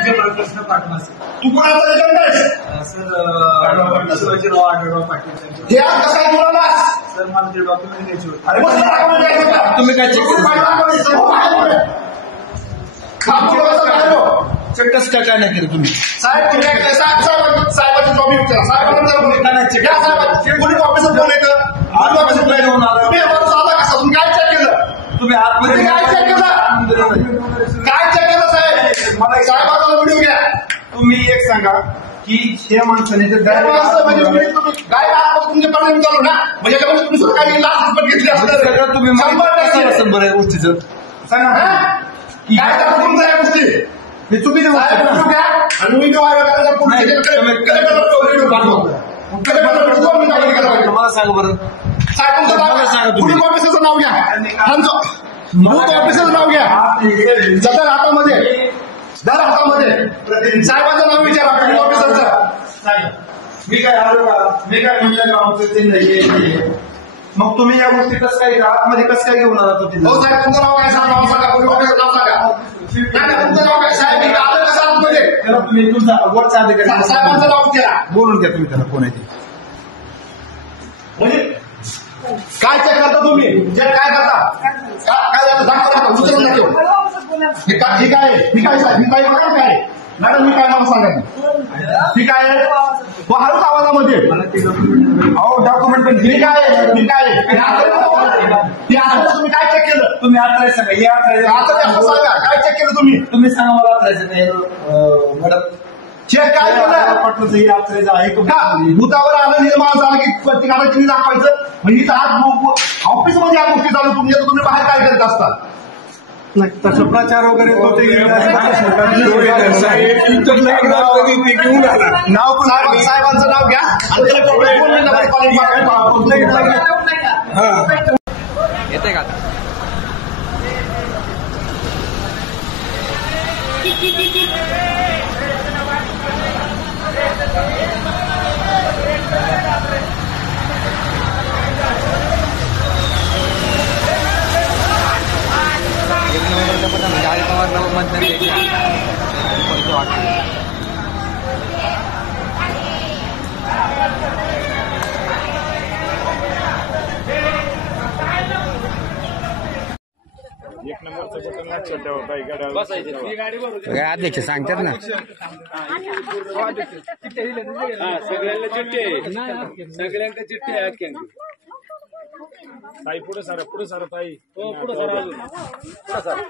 विजय Balkrishna Patna sir. तू कोणाचा agent आहेस? Sir Shivajirao Adhalrao Patil. हे आज कसा बोलालास? सर मला ते डॉक्युमेंट द्यायचे होते. अरे बस डॉक्युमेंट द्यायचं का? तुम्ही काय चेक चेकच काय नाही केलं तुम्ही? साहेब साहेबाची जॉब विचारा. साहेबांना पोलीस ऑफिसर कोण येतं? तुम्ही साधा कसा तुम्ही काय चेक केलं? तुम्ही आतमध्ये काय चेक केलं? काय चेक केलं साहेब? मला साहेबाचा व्हिडिओ घ्या. तुम्ही एक सांगा की हे माणसाने तुमचे परिणाम चालू ना म्हणजे तुम्ही सुद्धा काही लाच घेतली असतं. तुम्ही बरं या गोष्टीचं सांगा काय करता तुमचं या गोष्टी? हे चुकीचं घ्या आणि व्हिडिओ आयोगाचा मला सांगा बरं. पोलीस ऑफिसरचं नाव घ्या. बूथ ऑफिसरचं नाव घ्या. जतर हातामध्ये दर हातामध्ये साहेबांचं नाव विचारा. पोलीस ऑफिसरचं. मी काय आलो का? मी काय म्हटलं का आमचं ते नाही. मग तुम्ही या गोष्टी कसं काय आतमध्ये कसं काय घेऊन आला तुम्ही? हो साहेब तुमचं नाव काय सांगा. सांगा पोलीस ऑफिसरचं नाव सांगा. तुमचं नाव काय साहेब? मी आलं कसं आतमध्ये? त्याला तुम्ही तुमचा वरचा अधिकारी साहेबांचं नाव विचारा. बोलून घ्या तुम्ही त्याला कोण आहे ते. म्हणजे काय चेक करता तुम्ही? चेक काय करता? काय जातं दाखवा उचलून दाखव. ही काय ही काय साहेब? ही काय बघा काय मॅडम? मी काय मला सांगा. ठीक आहे हळूच आवाजामध्ये अहो डॉक्युमेंट पण ठीक आहे. ठीक आहे तुम्ही काय चेक केलं? तुम्ही आत सांगा. हे आता सांगा काय चेक केलं तुम्ही? तुम्ही सांगा मला आत नाही मॅडम. चेक काय केलं? पटलं ही यात्रेचं आहे भूतावर आलं निर्माण झालं की प्रत्येकाला चिन्ह दाखवायचं. म्हणजे इथं आज ऑफिसमध्ये या गोष्टी चालू तुम्ही बाहेर काय करत असतात? तसं प्रचार वगैरे नाव पण साहेबांचं नाव घ्या. येते का? गाडी पवार मतदान अध्यक्ष सांगतात ना. सगळ्यांना चिठ्ठी सगळ्यांना चिठ्ठी आहेत. ताई पुढे सर ताई. हो पुढे सर.